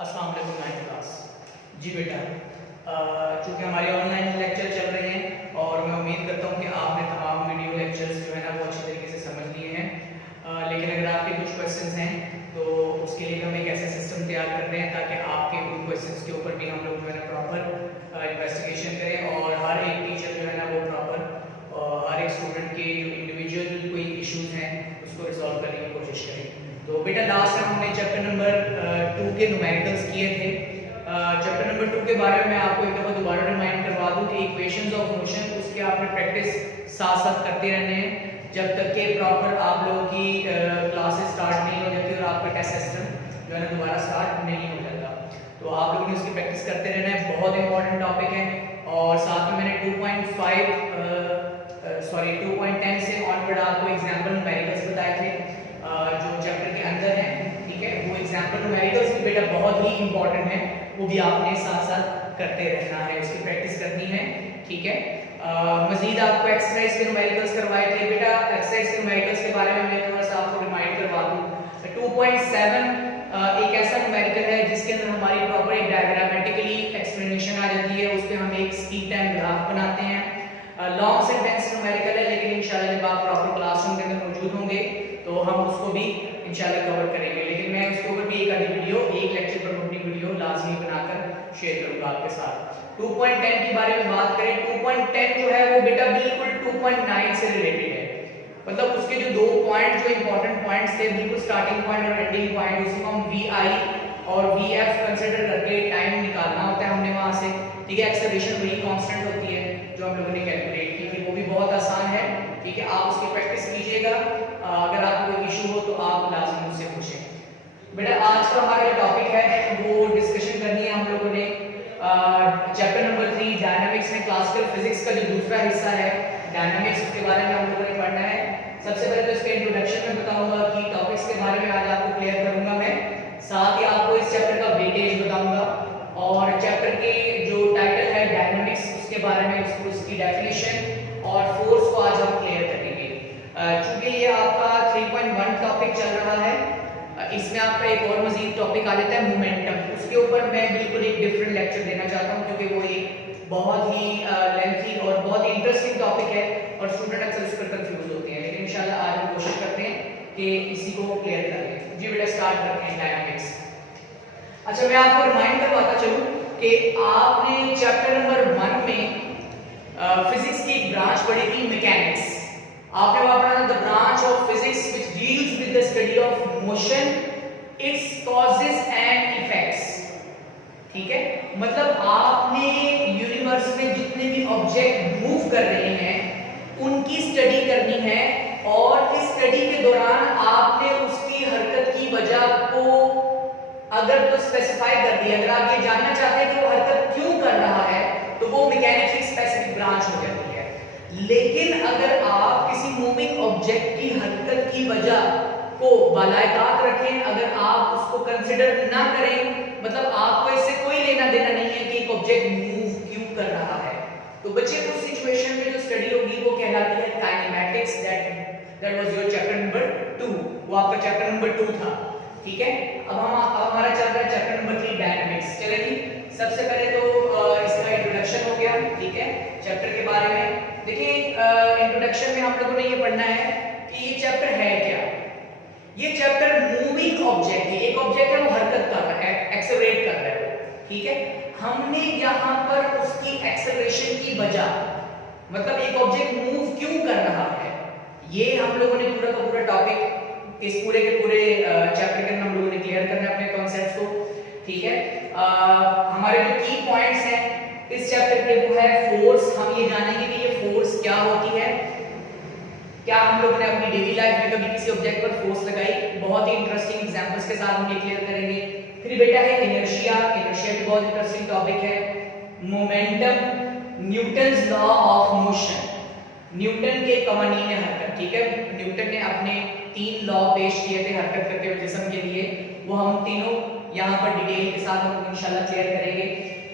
अस्सलाम वालेकुम 9th class. जी बेटा, चूँकि हमारे ऑनलाइन लेक्चर चल रहे हैं और मैं उम्मीद करता हूँ कि आपने तमाम वीडियो लेक्चर्स जो है ना वो अच्छी तरीके से समझ लिए हैं। लेकिन अगर आपके कुछ क्वेश्चंस हैं तो उसके लिए हम एक ऐसा सिस्टम तैयार कर रहे हैं ताकि आपके उन क्वेश्चंस के ऊपर भी हम लोग जो है ना प्रॉपर इन्वेस्टिगेशन करें और हर एक टीचर जो है ना वो प्रॉपर हर एक स्टूडेंट के जो इंडिविजुअल कोई इश्यूज हैं उसको रिजॉल्व करने की कोशिश करें। तो बेटा लास्ट टाइम हमने चैप्टर नंबर 2 के न्यूमेरिकल्स किए थे। चैप्टर नंबर 2 के बारे में मैं आपको एक दफ़ा दोबारा रिमाइंड करवा दूं कि इक्वेशंस ऑफ मोशन उसके आपने प्रैक्टिस साथ साथ करते रहने हैं जब तक कि प्रॉपर आप लोगों की क्लासेस स्टार्ट नहीं हो जाती और आपका टेस्ट सिस्टम जो है ना दोबारा स्टार्ट नहीं हो जाता। तो आप लोगों ने उसकी प्रैक्टिस करते रहना है, बहुत इंपॉर्टेंट टॉपिक है। और साथ में मैंने 2.10 से ऑनवर्ड आपको एग्जाम्पल न्यूमेरिकल्स बताए थे जो चैप्टर के अंदर है। ठीक है, वो एग्जाम्पल न्यूमेरिकल्स भी बेटा बहुत ही इंपॉर्टेंट है, वो भी आपने साथ साथ करते रहना है, उसकी प्रैक्टिस करनी है। ठीक है, मजीद आपको एक्सरसाइज के न्यूमेरिकल्स करवाए थे बेटा। एक्सरसाइज के न्यूमेरिकल्स के बारे में मैं थोड़ा सा आपको रिमाइंड करवा दूं। 2.7 एक ऐसा न्यूमेरिकल है जिसके अंदर हमारी प्रॉपर एक डायग्रामेटिकली एक्सप्लेनेशन आ जाती है, उस पे हम एक स्पीड टाइम ग्राफ बनाते हैं। लॉन्ग सेंटेंस न्यूमेरिकल है, लेकिन इंशाल्लाह जब आप प्रॉपर क्लासरूम के अंदर मौजूद होंगे तो हम उसको भी इंशाल्लाह कवर करेंगे। लेकिन मैं उसके ऊपर भी एक आधी वीडियो, एक लेक्चर पर अपनी वीडियो लाजमी बनाकर शेयर करूंगा आपके साथ। 2.10 के बारे में बात करें, 2.10 जो है वो बेटा बिल्कुल 2.9 से रिलेटेड है। मतलब उसके जो दो पॉइंट जो इंपॉर्टेंट पॉइंट्स थे, बिल्कुल स्टार्टिंग पॉइंट और एंडिंग पॉइंट, उसको हम VI और VF कंसीडर करके टाइम निकालना होता है हमने वहां से। ठीक है, एक्सेलरेशन वही कांस्टेंट होती है जो हम लोगों ने कैलकुलेट की थी, वो भी बहुत आसान है। ठीक है, आप उसकी प्रैक्टिस कीजिएगा। अगर आपको कोई इशू हो तो आप लाजमी मुझसे पूछें। बेटा आज का हमारा जो टॉपिक है वो डिस्कशन करनी है हम लोगों ने चैप्टर नंबर 3 डायनामिक्स में क्लासिकल फिजिक्स का जो दूसरा हिस्सा है डायनामिक्स, उसके बारे में हम लोगों ने पढ़ना है। सबसे पहले तो इसके इंट्रोडक्शन में बताऊंगा कि टॉपिक्स के बारे में आज आपको क्लियर करूंगा मैं, साथ ही आपको इस चैप्टर का वेटेज बताऊंगा और चैप्टर के जो टाइटल है डायनामिक्स उसके बारे में उसकी डेफिनेशन और फोर्स को आज हम क्लियर करेंगे। चूंकि ये आपका 3.1 टॉपिक चल रहा है, इसमें आपका एक और मजीद टॉपिक आ जाता है मोमेंटम। उसके ऊपर मैं बिल्कुल एक डिफरेंट लेक्चर देना चाहता हूं क्योंकि वो एक बहुत ही लेंथी और बहुत ही इंटरेस्टिंग टॉपिक है और स्टूडेंट अक्सर उस पर कंफ्यूज होते हैं। लेकिन इंशाल्लाह आज हम कोशिश करते हैं कि इसी को क्लियर कर लें। जी बेटा स्टार्ट करते हैं डायनामिक्स। अच्छा, मैं आपको रिमाइंड करवाता चलूं कि आपने चैप्टर नंबर 1 में फिजिक्स की एक ब्रांच पढ़ी थी मैकेनिक्स। आपने वहां पढ़ा था the branch of physics which deals with the study of motion, it's causes and effects. ठीक है, मतलब आपने यूनिवर्स में जितने भी ऑब्जेक्ट मूव कर रहे हैं उनकी स्टडी करनी है और इस स्टडी के दौरान आपने उसकी हरकत की वजह को अगर तो स्पेसिफाई कर दिया। अगर आप ये जानना चाहते हैं कि वो हरकत क्यों कर रहा है तो वो मैकेनिक्स की स्पेसिफिक ब्रांच हो जाती है। लेकिन अगर आप किसी मूविंग ऑब्जेक्ट की हरकत की वजह को बालायतात रखें, अगर आप उसको कंसिडर ना करें, मतलब आपको इससे कोई लेना देना नहीं है कि एक ऑब्जेक्ट मूव क्यों कर रहा है, तो बच्चे उस सिचुएशन में जो स्टडी होगी वो कहलाती है kinematics. That was your chapter number 2, वो आपका चैप्टर नंबर 2 था। ठीक है, अब हमारा चल रहा है चैप्टर नंबर 3 डायनामिक्स। चलेगी, सबसे पहले तो इसका इंट्रोडक्शन हो गया। ठीक है, चैप्टर के बारे में देखिए, इंट्रोडक्शन में हम लोगों ने ये पढ़ना है कि ये चैप्टर है क्या। ये चैप्टर मूविंग ऑब्जेक्ट है, एक ऑब्जेक्ट है वो हरकत कर रहा है, एक्सेलरेट कर रहा है। ठीक है, हमने यहाँ पर उसकी एक्सेलरेशन की वजह, मतलब एक ऑब्जेक्ट मूव क्यों कर रहा है, ये हम लोगों ने पूरा का पूरा टॉपिक इस पूरे के पूरे चैप्टर के अंदर हम लोगों ने क्लियर करना है अपने कॉन्सेप्ट्स को। ठीक है, हमारे जो की पॉइंट्स हैं इस चैप्टर के वो है फोर्स। हम ये जानेंगे कि ये फोर्स क्या होती है, क्या हम लोगों ने अपनी डेली लाइफ में कभी किसी ऑब्जेक्ट पर फोर्स लगाई, बहुत ही इंटरेस्टिंग एग्जांपल्स के साथ हम ये क्लियर करेंगे। फिर बेटा है इनर्शिया, इनर्शिया भी बहुत इंटरेस्टिंग टॉपिक है। Momentum, Newton's law of motion, Newton के कवानीन हरकत। ठीक है, न्यूटन ने अपने 3 लॉ पेश किए थे हरकत करते हुए जिस्म के लिए, वो हम तीनों यहाँ पर डिटेल के साथ हम इंशाल्लाह क्लियर करेंगे।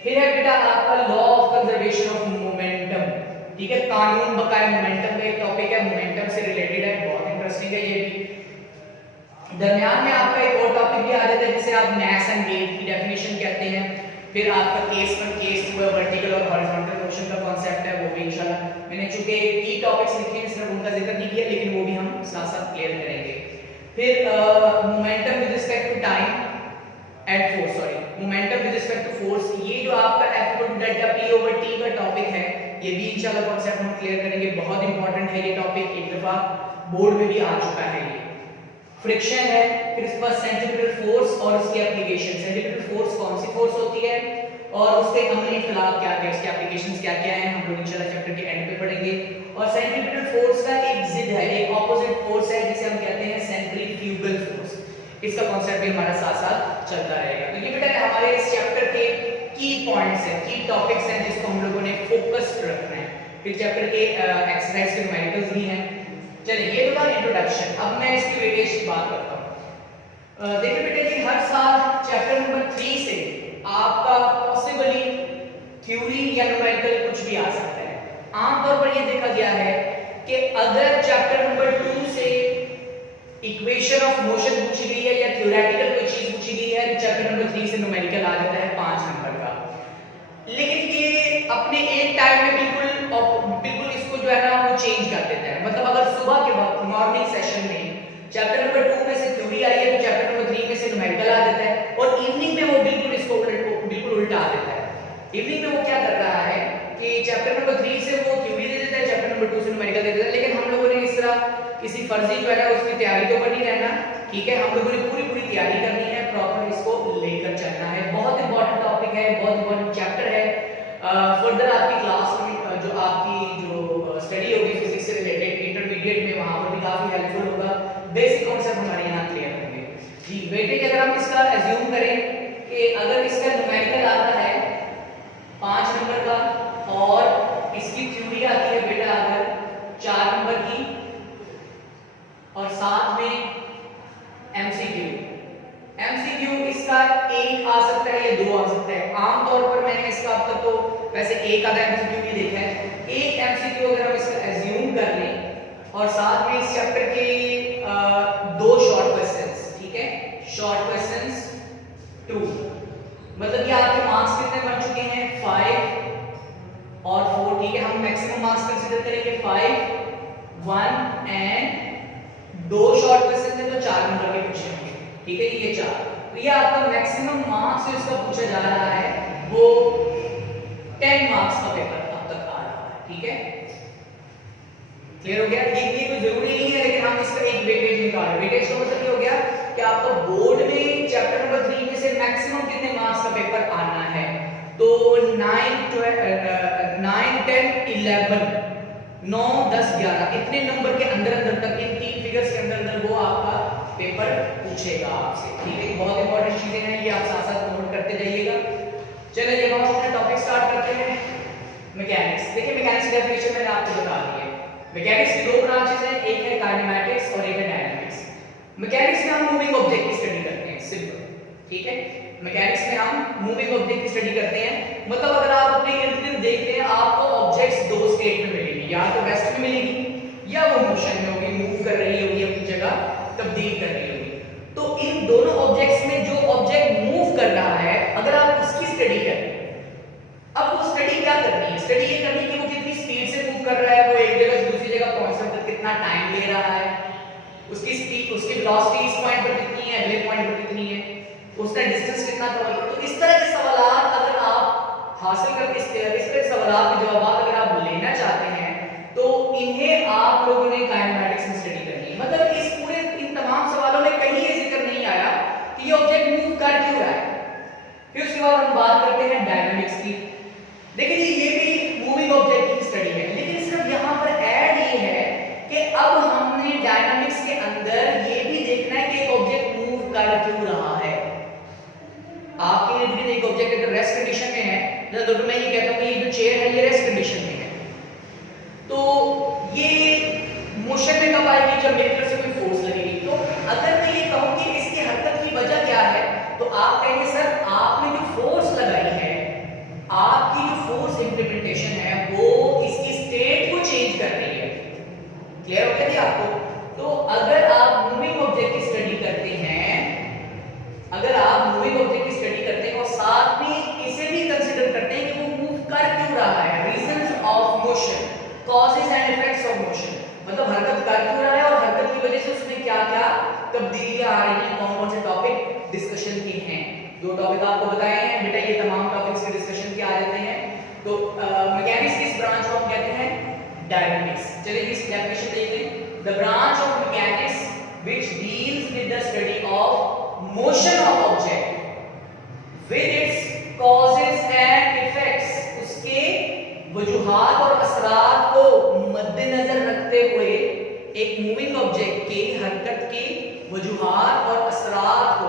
फिर है बेटा आपका law of conservation of momentum. ठीक है, कानून बकाए मोमेंटम का एक टॉपिक है, मोमेंटम से रिलेटेड है, बहुत इंटरेस्टिंग है ये भी। दरमियान में आपका एक और टॉपिक भी आ जाता है जिसे आप mass and weight की डेफिनेशन कहते हैं। फिर आपका केस वन केस टू है, वर्टिकल और हॉरिजॉन्टल मोशन का कॉन्सेप्ट है, वो भी इंशाल्लाह मैंने चूंकि की टॉपिक्स लिखे हैं सिर्फ उनका जिक्र नहीं किया, लेकिन वो भी हम साथ साथ क्लियर करेंगे। फिर momentum with respect to time and force, sorry momentum with respect to force, ये जो आपका F equal to delta P over T का टॉपिक है, ये भी इंशाल्लाह कॉन्सेप्ट हम क्लियर करेंगे। बहुत इंपॉर्टेंट है ये टॉपिक, एक दफा बोर्ड में भी आ चुका है ये। फ्रिक्शन है, फिर इसके बाद सेंट्रीफ्यूगल फोर्स और उसकी एप्लीकेशन। सेंट्रीफ्यूगल फोर्स कौन सी फोर्स होती है और उसके अमली इख्तलाफ क्या क्या, उसके एप्लीकेशंस क्या क्या हैं, हम लोग इंशाल्लाह चैप्टर के एंड पे पढ़ेंगे। और सेंट्रीफ्यूगल फोर्स का एक जिद है, एक ऑपोजिट फोर्स है जिसे हम कहते हैं सेंट्रीफ्यूगल फोर्स। इसका कॉन्सेप्ट भी हमारा साथ साथ चलता रहेगा। तो ये बेटा हमारे इस चैप्टर के की पॉइंट्स हैं, की टॉपिक्स हैं जिसको हम लोगों ने फोकस रखना है। फिर चैप्टर के एक्सरसाइज के न्यूमेरिकल्स भी हैं। चलिए ये तो था इंट्रोडक्शन, अब मैं इसकी वेटेज की बात करता हूं। देखिए बेटा जी, हर साल चैप्टर नंबर 3 से आपका पॉसिबली थ्योरी या न्यूमेरिकल कुछ भी आ सकता है। आमतौर पर ये देखा गया है कि अगर चैप्टर नंबर 2 से इक्वेशन ऑफ मोशन पूछी गई है या थ्योरेटिकल कोई चीज पूछी गई है, तो चैप्टर नंबर 3 से न्यूमेरिकल आ जाता है 5 नंबर का। लेकिन ये अपने एक टाइम में बिल्कुल इसको जो है ना वो चेंज कर देता है। मतलब अगर सुबह के वक्त मॉर्निंग सेशन में चैप्टर नंबर 2 में से थ्योरी आई है, तो चैप्टर नंबर 3 में से न्यूमेरिकल आ जाता है, और इवनिंग में वो बिल्कुल इसको बिल्कुल उल्टा आ देता है। इवनिंग में वो क्या कर रहा है कि चैप्टर नंबर 3 से वो थ्योरी दे देता है, चैप्टर नंबर 2 से न्यूमेरिकल दे देता है। लेकिन हम लोगों ने इस तरह किसी फर्जी जो है ना उसकी तैयारी तो नहीं रहना, ठीक है। हम लोगों ने पूरी तैयारी करनी है, प्रॉपर इसको लेकर चलना है। बहुत इंपॉर्टेंट टॉपिक है, बहुत इंपॉर्टेंट चैप्टर है। फर्दर आपकी क्लास में जो आपकी जो स्टडी होगी फिजिक्स से रिलेटेड इंटरमीडिएट में, वहां पर भी काफी हेल्पफुल होगा। बेसिक कॉन्सेप्ट हमारे यहाँ क्लियर होंगे जी। वेटेज अगर हम इसका एज्यूम करें कि अगर इसका न्यूमेरिकल आता है 5 नंबर का और इसकी थ्योरी आती है बेटा अगर 4 नंबर की, और साथ में एमसीक्यू इसका 1 आ सकता है या 2 आ सकता है। आमतौर पर मैंने इसका अब तक तो वैसे 1 आधा एमसीक्यू भी देखा है। एक एमसीक्यू अगर हम इसका एज्यूम कर लें और साथ में इस चैप्टर के 2 शॉर्ट क्वेश्चंस, ठीक है, शॉर्ट क्वेश्चंस 2, मतलब ये आपके मार्क्स कितने बन चुके हैं 5 और 4, ठीक है। हम मैक्सिमम मार्क्स कंसीडर करेंगे 5, 1 एंड 2 शॉर्ट क्वेश्चन है तो 4 नंबर के पूछे होंगे, ठीक है। ये 4, तो ये आपका मैक्सिमम मार्क्स जो इसका पूछा जा रहा है वो 10 मार्क्स का पेपर अब तक आ रहा है, ठीक है। क्लियर हो गया? ये कोई जरूरी नहीं है, लेकिन हम इसका एक वेटेज निकाल रहे हैं। वेटेज का मतलब ये हो गया कि आपका बोर्ड में चैप्टर नंबर 3 में से मैक्सिमम कितने मार्क्स का पेपर आना है। तो 9, 10, 11, 9, 10, 11 इतने नंबर के अंदर तक, इन 3 फिगर्स के अंदर वो आपका पेपर पूछेगा आपसे, ठीक है। बहुत इंपॉर्टेंट चीजें हैं, ये आप साथ साथ नोट करते जाइएगा। चलिए अब हम अपना टॉपिक स्टार्ट करते हैं, मैकेनिक्स। देखिए मैकेनिक्स की डेफिनेशन मैंने आपको बता दी है। मैकेनिक्स की 2 ब्रांचेस हैं, एक है काइनेमैटिक्स और एक है डायनामिक्स। मैकेनिक्स में हम मूविंग ऑब्जेक्ट की स्टडी करते हैं, सिंपल, ठीक है। मैकेनिक्स में हम मूविंग ऑब्जेक्ट की स्टडी करते हैं, मतलब अगर आप अपने इर्द गिर्द देखते हैं आपको ऑब्जेक्ट्स 2 स्टेट में मिलेंगी, या तो रेस्ट में मिलेगी या वो मोशन में होगी, मूव कर रही होगी, अपनी जगह तब्दील कर रही होगी। तो इन दोनों ऑब्जेक्ट्स में जो ऑब्जेक्ट मूव कर रहा है, अगर आप उसकी स्टडी करें, अब वो स्टडी क्या करनी है? स्टडी ये करनी है कि वो कितनी स्पीड से मूव कर रहा है, वो एक जगह से दूसरी जगह पहुंचने तक कितना टाइम ले रहा है, उसकी स्पीड, उसकी वेलोसिटी इस पॉइंट पर कितनी है, अगले पॉइंट पर कितनी है, उसका डिस्टेंस कितना कवर किया। तो इस तरह के सवाल अगर आप हासिल करके इस तरह के सवाल के जवाब अगर आप लेना चाहते हैं तो इन्हें आप लोगों ने काइनेमैटिक्स में स्टडी करनी है। मतलब इस पूरे इन तमाम सवालों में कहीं ये जिक्र नहीं आया कि ये ऑब्जेक्ट मूव कर क्यों रहा है। फिर उसके बाद हम बात करते हैं डायनामिक्स की। देखिए ये भी मूविंग ऑब्जेक्ट की स्टडी है, लेकिन सिर्फ यहाँ पर ऐड ये है कि अब हमने डायनामिक्स के अंदर ये भी देखना है कि एक ऑब्जेक्ट मूव कर क्यों रहा है। आपके इर्द-गिर्द एक ऑब्जेक्ट अगर रेस्ट कंडीशन में है, जैसे तो मैं ये कहता हूं कि ये जो चेयर है ये रेस्ट कंडीशन में है, तो ये मोशन में कब आएगी? जब मेरी तरफ से कोई फोर्स लगेगी। तो अगर मैं ये कहूं कि इसकी हरकत की वजह क्या है, तो आप कहेंगे सर आपने जो फोर्स लगाई है, आपकी जो फोर्स इंप्लीमेंटेशन है वो इसकी स्टेट को चेंज कर रही है। क्लियर हो गया आपको? तो अगर आप मूविंग ऑब्जेक्ट की स्टडी करते हैं, अगर क्या आ रही है, कौन कौन से टॉपिक डिस्कशन के हैं। 2 टॉपिक आपको बताए हैं बेटा, ये तमाम टॉपिक्स के डिस्कशन के आ जाते हैं। तो मैकेनिक्स की इस ब्रांच को हम कहते हैं डायनामिक्स। चलिए इसकी डेफिनेशन देखते हैं। The branch of mechanics which deals with the study of motion of object with its causes and effects, उसके वजूहात और असरात को मद्देनजर रखते हुए एक मूविंग ऑब्जेक्ट के हरकत के वजूहात और असरात को,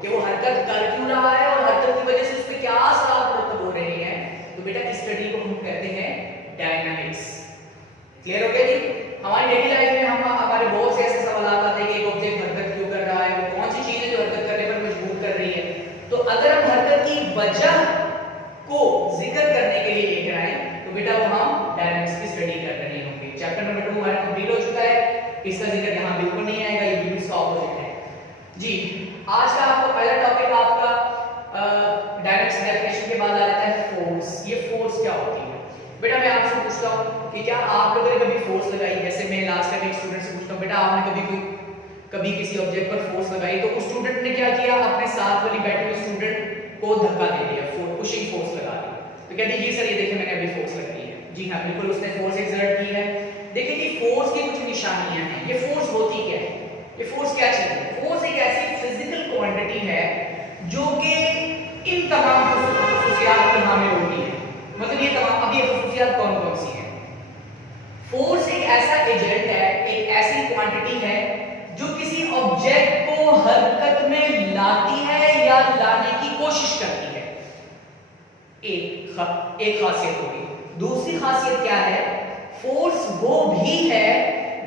कि वो हरकत कर क्यों रहा है और हरकत की वजह से उस पर क्या असरात मुरतब हो रहे हैं, तो बेटा इस स्टडी को हम कहते हैं डायनामिक्स। क्लियर हो गया जी? हमारी डेली लाइफ में हम हमारे बहुत से ऐसे सवाल आते हैं कि एक ऑब्जेक्ट हरकत क्यों कर रहा है, वो कौन सी चीज है जो हरकत करने पर मजबूर कर रही है। तो अगर हम हरकत की वजह को जिक्र करने के लिए लेकर आए तो बेटा वो हम डायनामिक्स की स्टडी कर रहे होंगे। चैप्टर नंबर 2 हमारा कंप्लीट हो चुका है, इसका जिक्र यहाँ बिल्कुल नहीं आएगा, ये बिल्कुल इसका ऑपोजिट है जी। आज का आपका पहला टॉपिक आपका डायनामिक्स डेफिनेशन के बाद आ जाता है फोर्स। ये फोर्स क्या होती है बेटा? मैं आपसे पूछता हूँ कि क्या आप लोगों ने कभी फोर्स लगाई? जैसे मैं लास्ट टाइम एक स्टूडेंट से पूछता हूँ, बेटा आपने कभी किसी ऑब्जेक्ट पर फोर्स लगाई, तो उस स्टूडेंट ने क्या किया, अपने साथ वाली बैठे हुए स्टूडेंट को धक्का दे दिया, पुशिंग फोर्स लगा दी। तो कहते हैं जी सर ये देखिए मैंने अभी फोर्स लगाई है। जी हाँ बिल्कुल, उसने फोर्स एक्सर्ट की है। देखिए कि फोर्स की कुछ निशानियां हैं। ये फोर्स होती क्या है? ये फोर्स क्या चीज है? फोर्स एक ऐसी फिजिकल क्वांटिटी है जो कि इन तमाम खसूसियात की हामिल होती है। मतलब ये तमाम, अब ये खसूसियात कौन कौन सी हैं? फोर्स एक ऐसा एजेंट है, एक ऐसी क्वांटिटी है जो किसी ऑब्जेक्ट को हरकत में लाती है या लाने की कोशिश करती है। एक खासियत होगी। दूसरी खासियत क्या है? फोर्स वो भी है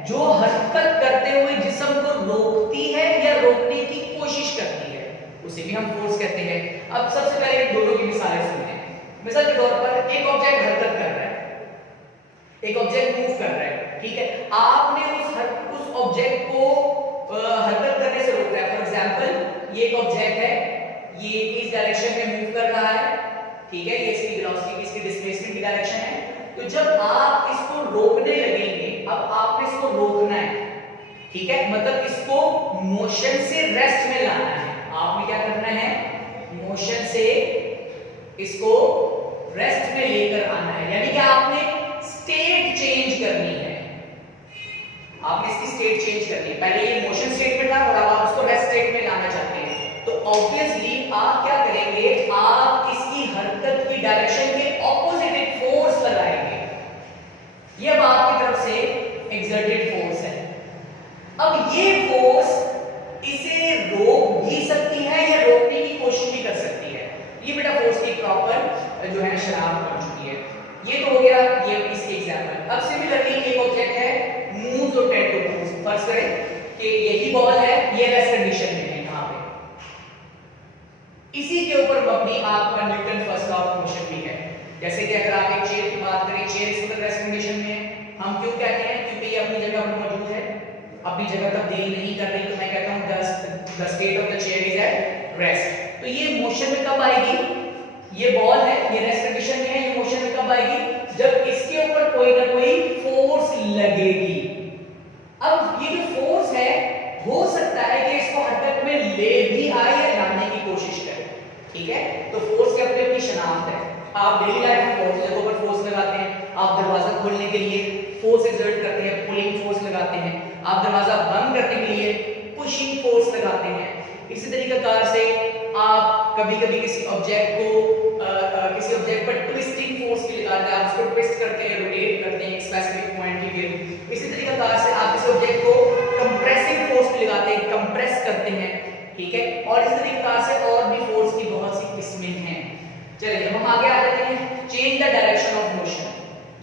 जो हरकत करते हुए जिस्म को रोकती है या रोकने की कोशिश करती है, उसे भी हम फोर्स कहते हैं। अब सबसे पहले दोनों की मिसालें सुनते हैं। मिसाल के तौर पर एक ऑब्जेक्ट हरकत कर रहा है, एक ऑब्जेक्ट मूव कर रहा है, ठीक है। आपने उस ऑब्जेक्ट को हरकत करने से रोकना है। फॉर एग्जांपल ये एक ऑब्जेक्ट है, ये इस डायरेक्शन में मूव कर रहा है, ठीक है, ये इसकी वेलोसिटी, इसकी डिस्प्लेसमेंट की डायरेक्शन है। तो जब आप इसको रोकने लगेंगे, अब आपने इसको रोकना है, ठीक है, मतलब इसको मोशन से रेस्ट में लाना है। आपने क्या करना है? मोशन से इसको रेस्ट में लेकर आना है, यानी कि आपने स्टेट चेंज करनी है। आपने इसकी स्टेट चेंज करनी है। पहले ये मोशन स्टेट में था और अब आप इसको रेस्ट स्टेट में लाना चाहते हैं। तो ऑब्वियसली आप क्या करेंगे? आप इसकी हरकत की डायरेक्शन के ऑपोजिट एक फोर्स लगाएंगे। ये अब आपकी तरफ से एक्सर्टेड फोर्स है। अब ये फोर्स इसे रोक भी सकती है या रोकने की कोशिश भी कर सकती है। ये बेटा फोर्स की प्रॉपर जो है शनाख्त बन चुकी है। ये तो हो गया ये इसके एग्जांपल। अब सिमिलरली एक ऑब्जेक्ट है, मूव्स और टेंड टू मूव। फर्ज करें कि यही बॉल है, ये रेस्ट कंडीशन में है यहां पे। इसी के ऊपर मबनी आपका Newton first law of motion भी है। जैसे कि अगर आप एक चेयर की बात करें, चेयर इस वक्त रेस्ट कंडीशन में है। हम क्यों कहते हैं? क्योंकि ये अपनी जगह पर मौजूद है, अपनी जगह तब्दील नहीं कर रही। तो मैं कहता हूं the state of the chair is at rest. तो ये मोशन में कब आएगी? ये बॉल है, ये रेस्ट कंडीशन में है, ये मोशन में कब आएगी? जब इसके ऊपर कोई ना कोई फोर्स लगेगी। अब ये जो फोर्स है, हो सकता है कि इसको हरकत में ले भी आए या लाने की कोशिश करे, ठीक है। तो फोर्स की अपनी अपनी शनाख्त है। आप डेली लाइफ में बहुत जगहों पर फोर्स लगाते हैं। आप दरवाजा खोलने के लिए फोर्स एक्सर्ट करते हैं, पुलिंग फोर्स लगाते हैं। आप दरवाजा बंद करने के लिए पुशिंग फोर्स लगाते हैं। इसी तरीके कार से आप कभी-कभी किसी ऑब्जेक्ट पर ट्विस्टिंग फोर्स की लगाते हैं। आप उसको ट्विस्ट करते हैं, रोटेट करते हैं एक स्पेसिफिक पॉइंट के लिए। इसी तरीके कार से आप इस ऑब्जेक्ट को कंप्रेसिंग फोर्स की लगाते हैं, कंप्रेस करते हैं, ठीक है। और इस तरीके कार से और भी फोर्स की बहुत सी किस्में हैं। चलिए हम आगे आ जाते हैं। Change the direction of motion.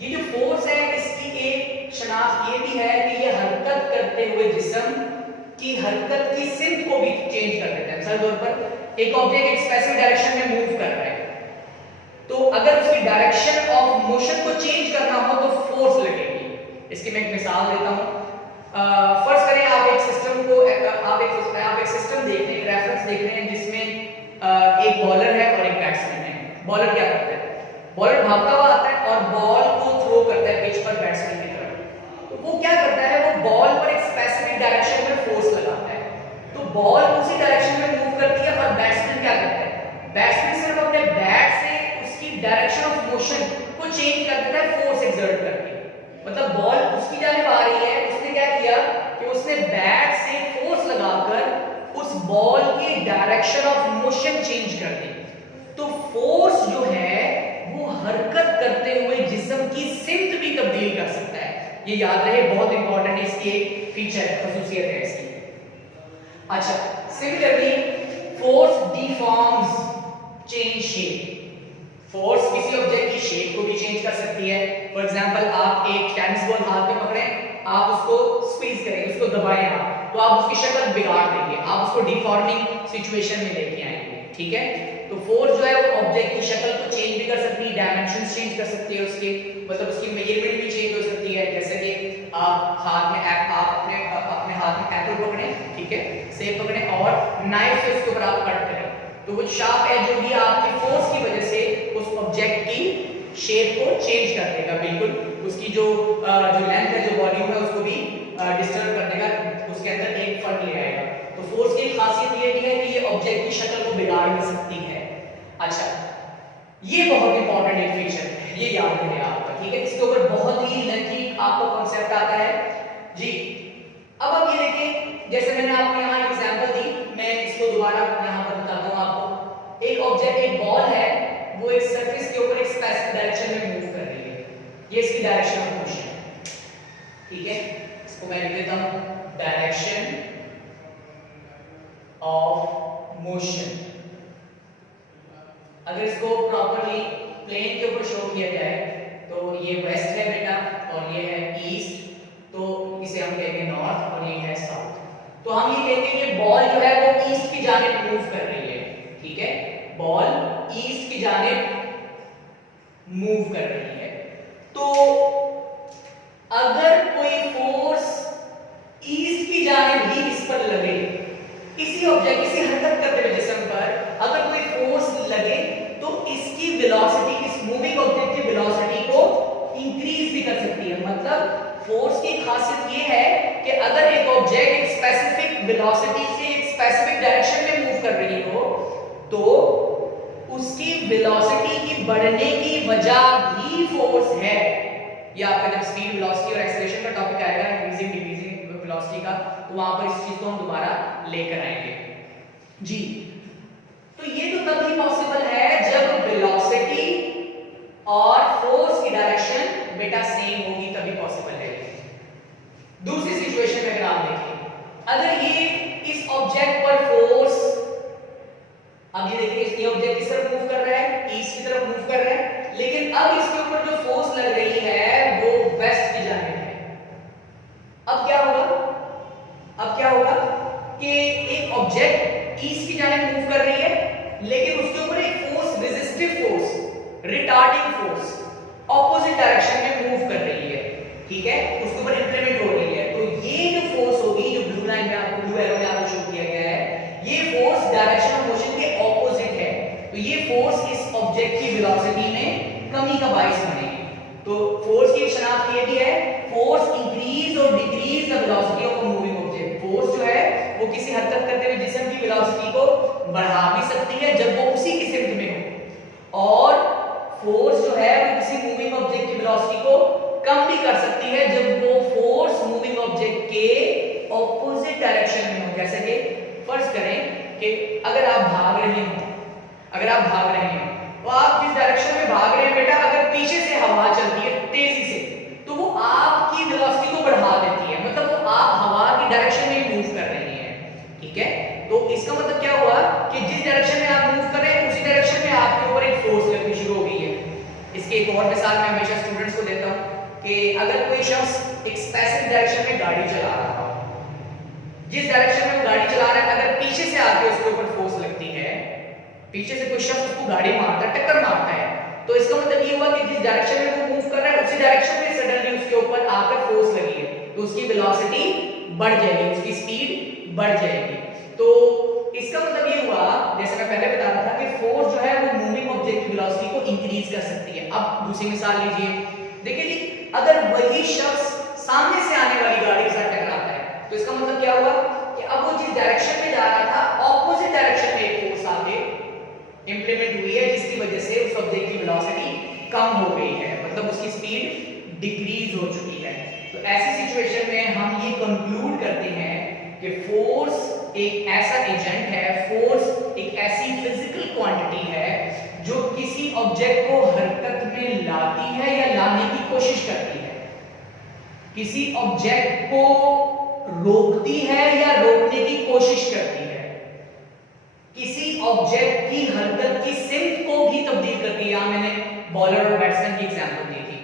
ये जो फोर्स है इसकी एक शनाख्त ये भी है कि ये हरकत करते हुए जिस्म की हरकत की सिमत को भी चेंज कर देता है। मिसाल तौर पर एक ऑब्जेक्ट एक स्पेसिफिक डायरेक्शन में मूव कर रहा है, तो अगर उसकी डायरेक्शन ऑफ मोशन को चेंज करना हो तो फोर्स लगेगी। इसकी मैं एक मिसाल देता हूं। फर्ज करें आप एक सिस्टम को आप एक सिस्टम देख रहे हैं, रेफरेंस देख रहे हैं जिसमें एक बॉलर है और एक बैट्समैन है। बॉलर क्या करता है? बॉलर भागता हुआ आता है और बॉल को थ्रो करता है पिच पर बैट्समैन की तरफ। तो वो क्या करता है? वो बॉल पर एक स्पेसिफिक डायरेक्शन में फोर्स लगाता है। तो बॉल उसी डायरेक्शन में मूव करती है और बैट्समैन क्या करता है, बैट्समैन सिर्फ अपने बैट से उसकी डायरेक्शन ऑफ मोशन को चेंज कर देता है फोर्स एक्सर्ट करके। मतलब बॉल उसकी जानिब आ रही है, उसने क्या किया कि उसने बैट से फोर्स लगाकर उस बॉल की डायरेक्शन ऑफ मोशन चेंज कर दी। तो फोर्स जो है वो हरकत करते हुए जिस्म की सिमत भी तब्दील कर सकता है। ये याद रहे, बहुत इंपॉर्टेंट है, इसकी एक फीचर है, खसूसियत है इसकी। अच्छा, similarly force deforms change shape. Force किसी ऑब्जेक्ट की शेप को भी चेंज कर सकती है। फॉर एग्जांपल आप एक टेनिस बॉल हाथ में पकड़े, आप उसको स्क्वीज करेंगे, उसको दबाएं आप, तो आप उसकी शक्ल बिगाड़ देंगे, आप उसको डिफॉर्मिंग सिचुएशन में लेके आएंगे, ठीक है। तो फोर्स जो है वो ऑब्जेक्ट की शक्ल को चेंज भी कर सकती है, डायमेंशंस चेंज कर सकती है उसके, मतलब उसकी मेजरमेंट भी चेंज हो सकती है। जैसे कि आप हाथ में अपने हाथ में एप्पल पकड़े, ठीक है, सेब पकड़े और नाइफ से उसके ऊपर आप कट करें, तो वो शार्प एज होगी आपकी फोर्स की वजह से उस ऑब्जेक्ट की शेप को चेंज कर देगा, बिल्कुल उसकी जो लेंथ है, जो वॉल्यूम है, उसको भी डिस्टर्ब कर देगा, उसके अंदर एक फर्क ले आएगा। तो फोर्स की खासियत ये भी है कि ये ऑब्जेक्ट की शक्ल को बिगाड़ भी सकती है। अच्छा, ये बहुत इंपॉर्टेंट एक फीचर है, ये याद रहे आपका, ठीक है। इसके ऊपर बहुत ही लेंथी आपको कांसेप्ट आता है जी। अब आप ये देखें, जैसे मैंने आपको यहाँ एग्जांपल दी, मैं इसको दोबारा यहाँ पर बताता हूँ आपको। एक ऑब्जेक्ट, एक बॉल है, वो एक सरफेस के ऊपर एक स्पेसिफिक डायरेक्शन में मूव कर रही है, ये इसकी डायरेक्शन ऑफ मोशन है, ठीक है। इसको मैं लिख देता हूँ डायरेक्शन ऑफ मोशन। अगर इसको प्रॉपर्ली प्लेन के ऊपर शो किया जाए तो ये वेस्ट है बेटा और ये है ईस्ट, तो इसे हम कहेंगे नॉर्थ और ये है साउथ। तो हम ये कहेंगे कि बॉल जो है वो ईस्ट की जानिब मूव कर रही है, ठीक है, बॉल ईस्ट की जानिब मूव कर रही है। तो अगर कोई फोर्स ईस्ट की जानिब ही इस पर लगे, किसी ऑब्जेक्ट, किसी हरकत करते हुए जिस्म पर अगर कोई फोर्स लगे तो इसकी वेलोसिटी, इस मूविंग ऑब्जेक्ट की वेलोसिटी को इंक्रीज भी कर सकती है। मतलब फोर्स की खासियत ये है कि अगर एक ऑब्जेक्ट एक स्पेसिफिक वेलोसिटी से एक स्पेसिफिक डायरेक्शन में मूव कर रही हो तो उसकी वेलोसिटी की बढ़ने की वजह भी फोर्स है। ये आपका जब स्पीड, वेलोसिटी और एक्सेलरेशन का टॉपिक आएगा, इंक्रीजिंग डिक्रीजिंग वेलोसिटी का, तो वहां पर इस चीज को हम दोबारा लेकर आएंगे जी। तो ये तो तभी पॉसिबल है जब वेलोसिटी और फोर्स की डायरेक्शन बेटा सेम होगी, तभी पॉसिबल है। दूसरी सिचुएशन में अगर आप देखें, अगर ये इस ऑब्जेक्ट पर फोर्स, अब ये देखिए ये ऑब्जेक्ट किस तरफ मूव कर रहा है, ईस्ट की तरफ मूव कर रहा है, लेकिन अब इसके ऊपर जो फोर्स लग रही है वो वेस्ट की जानिब है। अब क्या होगा कि एक ऑब्जेक्ट ईस्ट की जानिब मूव कर रही है, लेकिन उसके ऊपर एक force, resistive force, retarding force opposite direction में मूव कर रही है, ठीक है, उसके ऊपर इंप्लीमेंट हो रही है। तो ये जो फोर्स होगी, जो ब्लू लाइन में आपको, ब्लू एरो में आपको शो किया गया है, ये फोर्स डायरेक्शन ऑफ मोशन के ऑपोजिट है। तो ये फोर्स इस ऑब्जेक्ट की वेलोसिटी में कमी का बाइस बनेगी। तो फोर्स की शनाख्त ये भी है, फोर्स इंक्रीज और decrease the velocity of a moving object. Force जो है वो किसी हरकत करते हुए जिस्म की वेलोसिटी को बढ़ा भी सकती है जब वो उसी की सिमत में हो, और फोर्स जो है वो किसी मूविंग ऑब्जेक्ट की वेलोसिटी को कम भी कर सकती है जब वो फोर्स मूविंग ऑब्जेक्ट के ऑपोजिट डायरेक्शन में हो। जैसे कि फर्ज करें कि अगर आप भाग रहे हो तो आप जिस डायरेक्शन में भाग रहे हैं बेटा, अगर पीछे से हवा चलती है तेजी से तो वो आपकी वेलोसिटी को बढ़ा देती है, मतलब वो आप हवा की डायरेक्शन में मूव कर रही है, ठीक है। तो इसका मतलब क्या हुआ कि जिस डायरेक्शन में आप मूव कर रहे हैं उसी डायरेक्शन में आपके ऊपर एक फोर्स लगनी शुरू हो गई है। इसकी एक और मिसाल मैं हमेशा स्टूडेंट्स को देता हूं कि अगर कोई शख्स एक स्पेसिफिक डायरेक्शन में गाड़ी चला रहा हो, जिस डायरेक्शन में वो गाड़ी चला रहा है, अगर पीछे से आके उसके ऊपर फोर्स लगती है, पीछे से कोई शख्स उसको गाड़ी मारता है, टक्कर मारता है, तो इसका मतलब ये हुआ कि जिस डायरेक्शन में वो मूव कर रहा है उसी डायरेक्शन में सडनली उसके ऊपर आकर फोर्स लगी है, तो उसकी वेलोसिटी बढ़ जाएगी, उसकी स्पीड बढ़ जाएगी। तो इसका मतलब ये हुआ, जैसे मैं पहले बता रहा था कि फोर्स जो है वो मूविंग ऑब्जेक्ट की वेलोसिटी को इंक्रीज कर सकती है। अब दूसरी मिसाल लीजिए, देखिए जी, अगर वही शख्स सामने से आने वाली गाड़ी के साथ टकराता है तो इसका मतलब क्या हुआ कि अब वो जिस डायरेक्शन में जा रहा था ऑपोजिट डायरेक्शन में एक फोर्स आके इंप्लीमेंट हुई है, जिसकी वजह से उस ऑब्जेक्ट की वेलोसिटी कम हो गई है, मतलब उसकी स्पीड डिक्रीज हो चुकी है। तो ऐसी सिचुएशन में हम ये कंक्लूड करते हैं कि फोर्स एक ऐसा एजेंट है, फोर्स एक ऐसी फिजिकल क्वांटिटी है जो किसी ऑब्जेक्ट को हरकत में लाती है या लाने की कोशिश करती है, किसी ऑब्जेक्ट को रोकती है या रोकने की कोशिश करती है, किसी ऑब्जेक्ट की हरकत की सिम्त को भी तब्दील करती है। यहां मैंने बॉलर और बैट्समैन की एग्जांपल दी थी।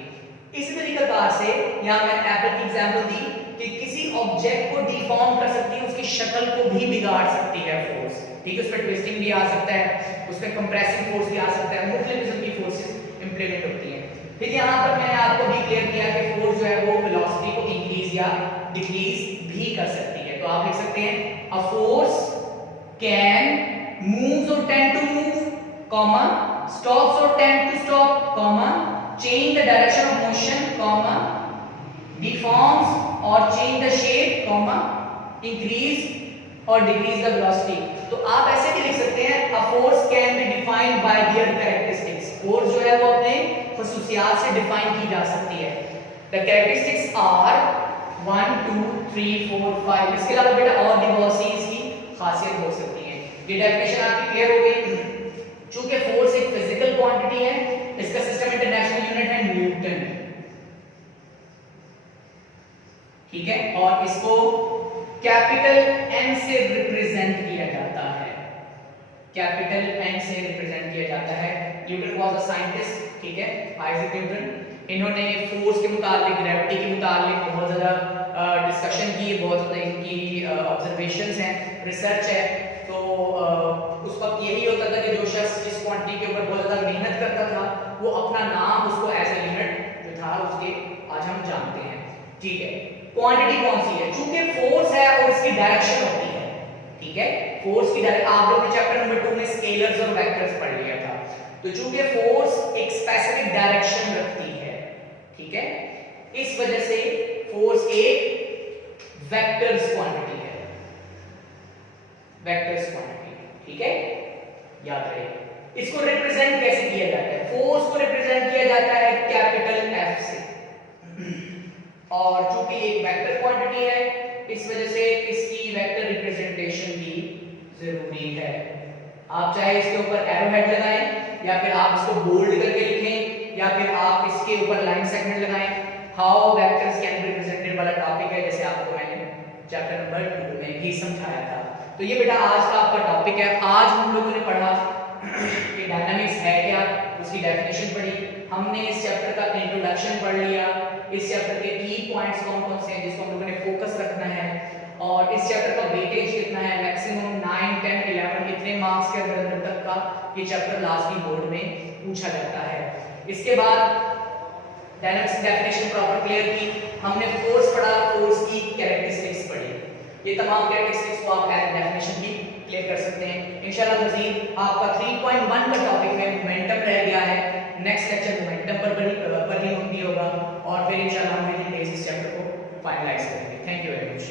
इसी तरीके से यहां मैंने एप्पल की एग्जांपल दी कि किसी ऑब्जेक्ट को डिफॉर्म कर सकती है, उसकी शक्ल को भी बिगाड़ सकती है फोर्स, ठीक है। उस पर ट्विस्टिंग भी आ सकता है, उस पर कंप्रेसिंग फोर्स भी आ सकता है, मुख्तलिफ किस्म की फोर्सेस इंप्लीमेंट होती हैं। फिर यहां पर मैंने आपको भी क्लियर किया कि फोर्स जो है वो वेलोसिटी को इंक्रीज या डिक्रीज भी कर सकती है। तो आप लिख सकते हैं a force can moves or tend to move, comma stops or tend to stop, comma change the direction of motion, comma deforms or change the shape, comma increase or decrease the velocity। तो आप ऐसे भी लिख सकते हैं a force can be defined by their characteristics। Force जो है वो अपने खसूसियात से डिफाइन की जा सकती है। the characteristics are 1 2 3 4 5। इसके अलावा बेटा और भी बहुत सी इसकी खासियत हो सकती है। ये डेफिनेशन आपकी क्लियर हो गई। चूंकि फोर्स एक फिजिकल क्वांटिटी है, इसका सिस्टम इंटरनेशनल यूनिट है न्यूटन, ठीक है, और इसको कैपिटल एन से रिप्रेजेंट किया जाता है, कैपिटल एन से रिप्रेजेंट किया जाता है। न्यूटन वाज अ साइंटिस्ट, ठीक है, आइजैक न्यूटन। इन्होंने फोर्स के मुताबिक, ग्रेविटी के मुताबिक बहुत ज्यादा डिस्कशन की, बहुत ज्यादा इनकी ऑब्जर्वेशंस हैं, रिसर्च है। तो उस वक्त यही होता था कि जो शख्स जिस क्वांटिटी के ऊपर बहुत ज्यादा मेहनत करता था वो अपना नाम उसको एज ए यूनिट जो था उसके आज हम जानते हैं, ठीक है। क्वांटिटी कौन सी है? चूंकि फोर्स है और इसकी डायरेक्शन होती है, ठीक है, फोर्स की डायरेक्शन आप लोगों ने चैप्टर नंबर 2 में स्केलर्स और वेक्टर्स पढ़ लिया था। तो चूंकि फोर्स एक स्पेसिफिक डायरेक्शन रखती है, ठीक है, इस वजह से फोर्स एक वेक्टर्स क्वांटिटी है, वेक्टर्स क्वांटिटी, ठीक है, याद रहे। इसको रिप्रेजेंट कैसे किया जाता है? फोर्स को रिप्रेजेंट किया जाता है कैपिटल एफ से, और चूंकि एक वेक्टर क्वांटिटी है इस वजह से इसकी वेक्टर रिप्रेजेंटेशन भी जरूरी है। आप चाहे इसके ऊपर एरो हेड लगाएं या फिर आप इसको बोल्ड करके लिखें या फिर आप इसके ऊपर लाइन सेगमेंट लगाएं। How vectors can be represented वाला टॉपिक है, जैसे आपको मैंने चैप्टर नंबर 2 में भी समझाया था। तो ये बेटा आज का आपका टॉपिक है। आज हम लोगों ने पढ़ा कि डायनामिक्स है क्या, उसकी डेफिनेशन पढ़ी, हमने इस चैप्टर का इंट्रोडक्शन पढ़ लिया, इस चैप्टर के की पॉइंट्स कौन-कौन से हैं जिसको हम लोगों ने फोकस रखना है, और इस चैप्टर का वेटेज कितना है, मैक्सिमम 9 10 11 इतने मार्क्स के अंदर तक का ये चैप्टर लास्ट की बोर्ड में पूछा जाता है। इसके बाद डायनामिक्स डेफिनेशन प्रॉपर क्लियर की, हमने फोर्स पढ़ा, फोर्स की कैरेक्टरिस्टिक्स पढ़ी। ये तमाम कैरेक्टरिस्टिक्स को आप एज डेफिनेशन भी क्लियर कर सकते हैं। इंशाल्लाह मजीद आपका 3.1 का टॉपिक में मोमेंटम रह गया है। नेक्स्ट लेक्चर मोमेंटम पर ही होगा और फिर इंशाल्लाह हम इस चैप्टर को फाइनलाइज करेंगे। Thank you very much.